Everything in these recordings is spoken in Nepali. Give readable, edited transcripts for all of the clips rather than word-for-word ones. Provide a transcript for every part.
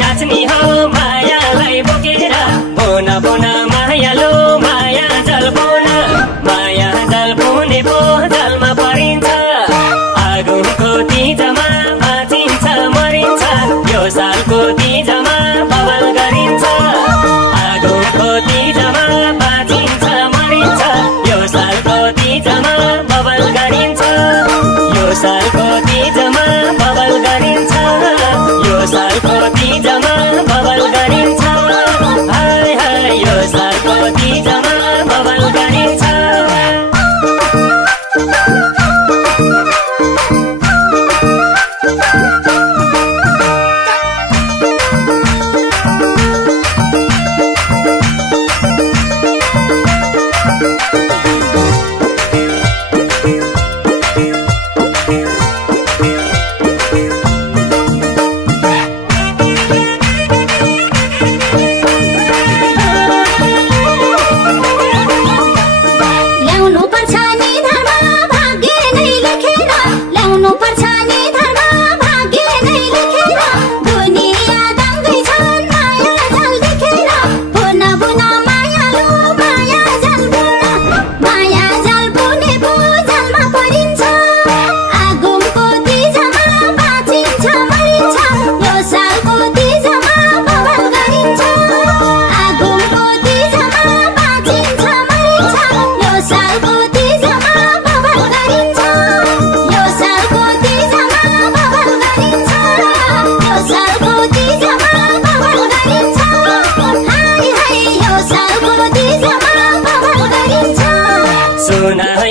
नाच्ने हो मायालाई बोकेर बोन बोन मायालो माया जल बोन माया जल बोने पो जलमा परिन्छ आगोको तीजमा बाँचिन्छ मरिन्छ यो सालको तीजमा बवाल गरिन्छ आगोको तीजमा बाँचिन्छ मरिन्छ यो सालको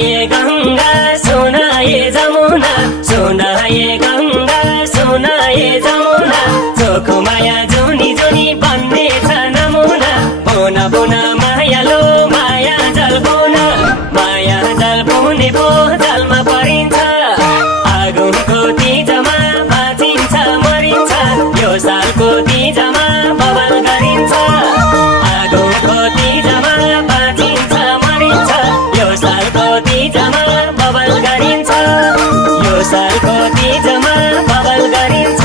ये गंगा सोना ये जमुना सोना ये गंगा सोना ये जमुना चोखो माया जुनी जुनी भन्ने छ नमुना बोना बोना मायालो माया जल बोना माया जल बोने पो जलमा परिन्छ आगोको तीजमा बाँचिन्छ मरिन्छ यो सालको तीजमा बवाल गरिन्छ आगोको तीजमा बाँचिन्छ मरिन्छ यो सालको तीजमा बवाल गरिन्छ यो सालको तीजमा बवाल गरिन्छ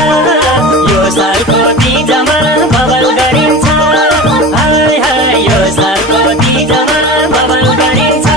यो सालको तीजमा बवाल गरिन्छ हाय हाय यो सालको तीजमा बवाल गरिन्छ